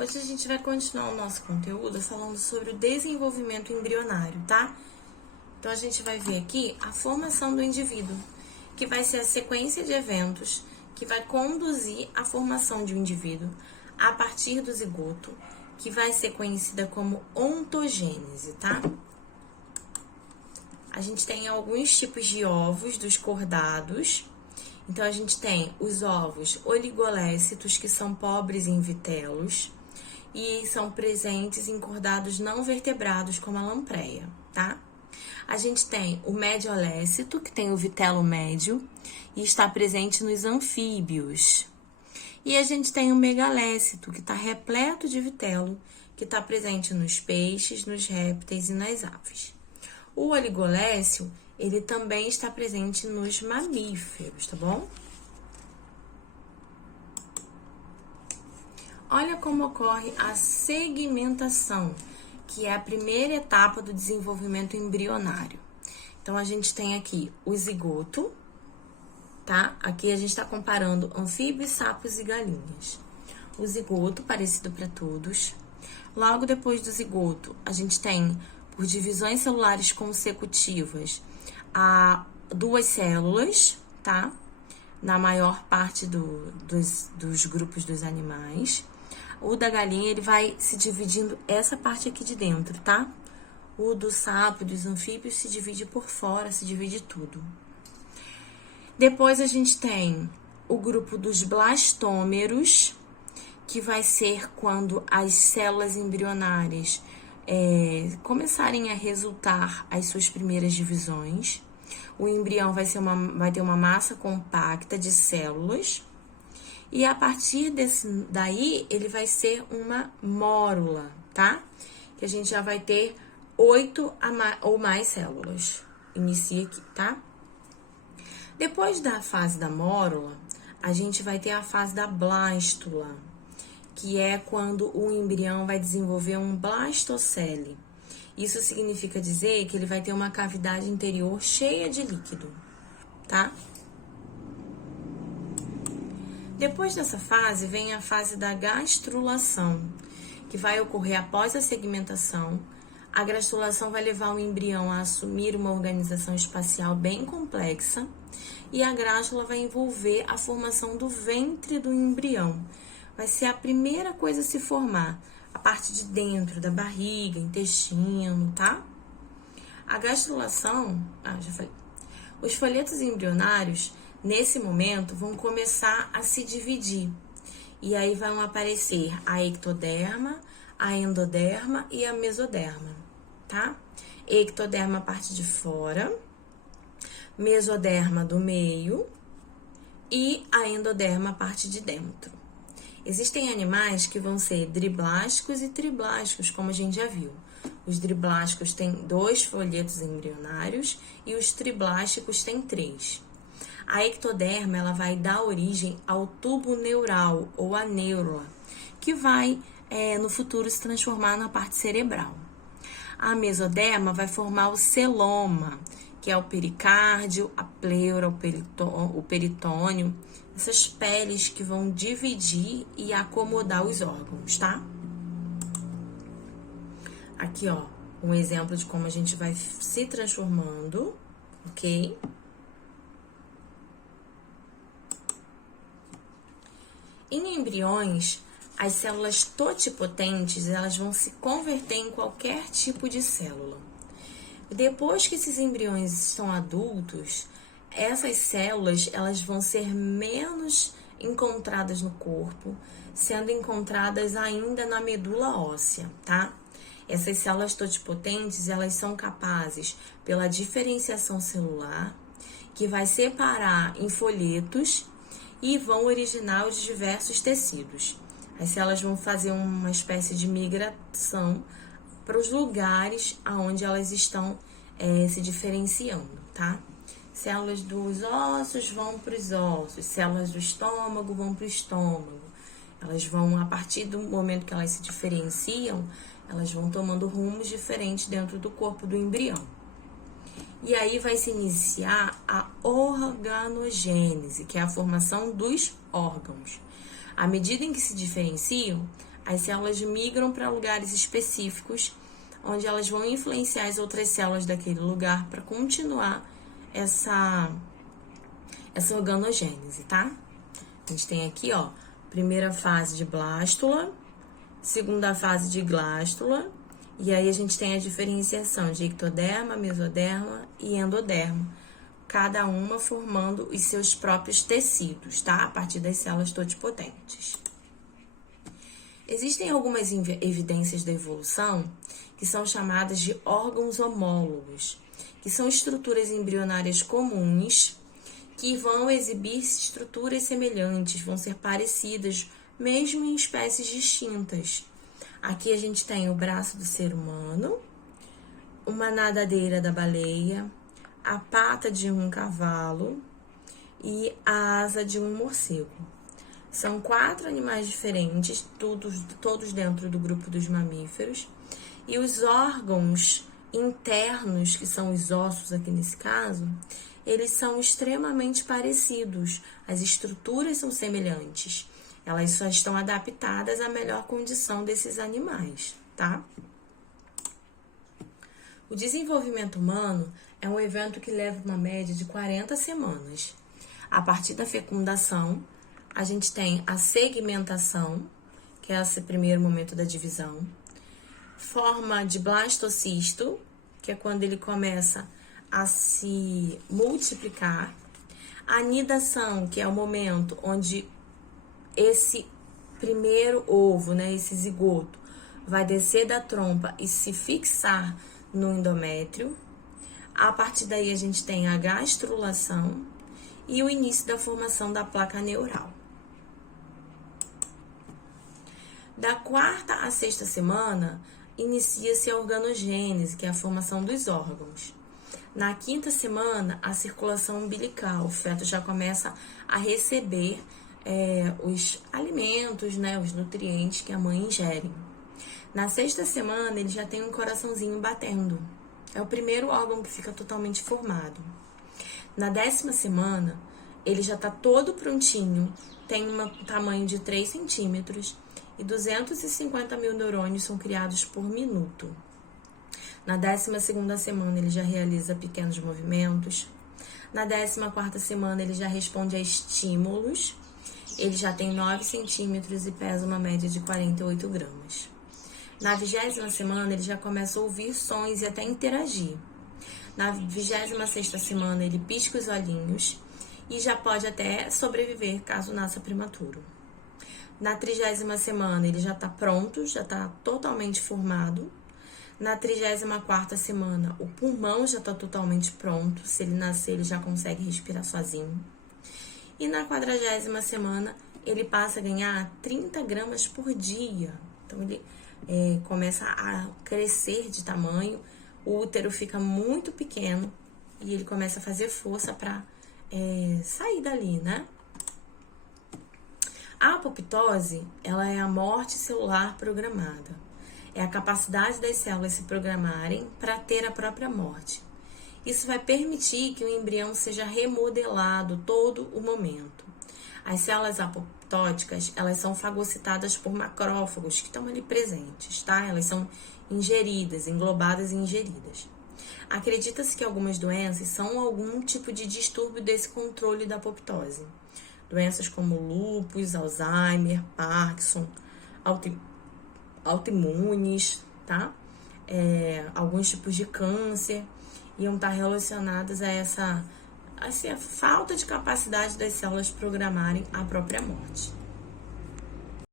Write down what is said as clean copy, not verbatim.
Hoje a gente vai continuar o nosso conteúdo falando sobre o desenvolvimento embrionário, tá? Então a gente vai ver aqui a formação do indivíduo, que vai ser a sequência de eventos que vai conduzir à formação de um indivíduo a partir do zigoto, que vai ser conhecida como ontogênese, tá? A gente tem alguns tipos de ovos dos cordados. Então, a gente tem os ovos oligolécitos, que são pobres em vitelos, e são presentes em cordados não vertebrados, como a lampreia, tá? A gente tem o mediolécito, que tem o vitelo médio, e está presente nos anfíbios. E a gente tem o megalécito, que está repleto de vitelo, que está presente nos peixes, nos répteis e nas aves. O oligolécio, ele também está presente nos mamíferos, tá bom? Olha como ocorre a segmentação, que é a primeira etapa do desenvolvimento embrionário. Então, a gente tem aqui o zigoto, tá? Aqui a gente está comparando anfíbios, sapos e galinhas. O zigoto, parecido para todos. Logo depois do zigoto, a gente tem, por divisões celulares consecutivas, duas células, tá? Na maior parte dos grupos dos animais. O da galinha, ele vai se dividindo essa parte aqui de dentro, tá? O do sapo, dos anfíbios, se divide por fora, se divide tudo. Depois a gente tem o grupo dos blastômeros, que vai ser quando as células embrionárias começarem a resultar as suas primeiras divisões. O embrião vai ter uma massa compacta de células. E a partir daí, ele vai ser uma mórula, tá? Que a gente já vai ter 8 ou mais células. Inicia aqui, tá? Depois da fase da mórula, a gente vai ter a fase da blástula, que é quando o embrião vai desenvolver um blastocele. Isso significa dizer que ele vai ter uma cavidade interior cheia de líquido, tá? Depois dessa fase, vem a fase da gastrulação, que vai ocorrer após a segmentação. A gastrulação vai levar o embrião a assumir uma organização espacial bem complexa e a grástula vai envolver a formação do ventre do embrião. Vai ser a primeira coisa a se formar, a parte de dentro da barriga, intestino, tá? A gastrulação, já falei. Os folhetos embrionários, nesse momento, vão começar a se dividir. E aí vão aparecer a ectoderma, a endoderma e a mesoderma, tá? Ectoderma a parte de fora, mesoderma do meio e a endoderma a parte de dentro. Existem animais que vão ser driblásticos e triblásticos, como a gente já viu. Os driblásticos têm 2 folhetos embrionários e os triblásticos têm 3. A ectoderma, ela vai dar origem ao tubo neural ou a neurula, que vai, no futuro, se transformar na parte cerebral. A mesoderma vai formar o celoma, que é o pericárdio, a pleura, o peritônio, essas peles que vão dividir e acomodar os órgãos, tá? Aqui, ó, um exemplo de como a gente vai se transformando, ok? Em embriões, as células totipotentes, elas vão se converter em qualquer tipo de célula. Depois que esses embriões estão adultos, essas células, elas vão ser menos encontradas no corpo, sendo encontradas ainda na medula óssea, tá? Essas células totipotentes, elas são capazes, pela diferenciação celular, que vai separar em folhetos e vão originar os diversos tecidos. As células vão fazer uma espécie de migração para os lugares aonde elas estão se diferenciando, tá? Células dos ossos vão para os ossos, células do estômago vão para o estômago. Elas vão, a partir do momento que elas se diferenciam, elas vão tomando rumos diferentes dentro do corpo do embrião. E aí vai se iniciar a organogênese, que é a formação dos órgãos. À medida em que se diferenciam, as células migram para lugares específicos, onde elas vão influenciar as outras células daquele lugar para continuar essa organogênese, tá? A gente tem aqui, ó, primeira fase de blástula, segunda fase de glástula, e aí a gente tem a diferenciação de ectoderma, mesoderma e endoderma, cada uma formando os seus próprios tecidos, tá? A partir das células totipotentes. Existem algumas evidências da evolução que são chamadas de órgãos homólogos, que são estruturas embrionárias comuns que vão exibir estruturas semelhantes, vão ser parecidas, mesmo em espécies distintas. Aqui a gente tem o braço do ser humano, uma nadadeira da baleia, a pata de um cavalo e a asa de um morcego. São 4 animais diferentes, todos dentro do grupo dos mamíferos, e os órgãos internos, que são os ossos aqui nesse caso, eles são extremamente parecidos, as estruturas são semelhantes. Elas só estão adaptadas à melhor condição desses animais, tá? O desenvolvimento humano é um evento que leva uma média de 40 semanas. A partir da fecundação, a gente tem a segmentação, que é esse primeiro momento da divisão, forma de blastocisto, que é quando ele começa a se multiplicar, a anidação, que é o momento onde esse primeiro ovo, né, esse zigoto, vai descer da trompa e se fixar no endométrio. A partir daí a gente tem a gastrulação e o início da formação da placa neural. Da 4ª à 6ª semana, inicia-se a organogênese, que é a formação dos órgãos. Na 5ª semana, a circulação umbilical, o feto já começa a receber os alimentos, né, os nutrientes que a mãe ingere. Na 6ª semana, ele já tem um coraçãozinho batendo. É o primeiro órgão que fica totalmente formado. Na 10ª semana, ele já está todo prontinho, tem um tamanho de 3 centímetros e 250 mil neurônios são criados por minuto. Na 12ª semana, ele já realiza pequenos movimentos. Na 14ª semana, ele já responde a estímulos. Ele já tem 9 centímetros e pesa uma média de 48 gramas. Na 20ª semana, ele já começa a ouvir sons e até interagir. Na 26ª semana, ele pisca os olhinhos e já pode até sobreviver caso nasça prematuro. Na 30ª semana, ele já está pronto, já está totalmente formado. Na 34ª semana, o pulmão já está totalmente pronto. Se ele nascer, ele já consegue respirar sozinho. E na 40ª semana, ele passa a ganhar 30 gramas por dia. Então, ele começa a crescer de tamanho, o útero fica muito pequeno e ele começa a fazer força para sair dali, né? A apoptose, ela é a morte celular programada. É a capacidade das células se programarem para ter a própria morte. Isso vai permitir que o embrião seja remodelado todo o momento. As células apoptóticas, elas são fagocitadas por macrófagos que estão ali presentes, tá? Elas são ingeridas, englobadas e ingeridas. Acredita-se que algumas doenças são algum tipo de distúrbio desse controle da apoptose. Doenças como lúpus, Alzheimer, Parkinson, autoimunes, tá? Alguns tipos de câncer iam estar relacionadas a essa falta de capacidade das células programarem a própria morte.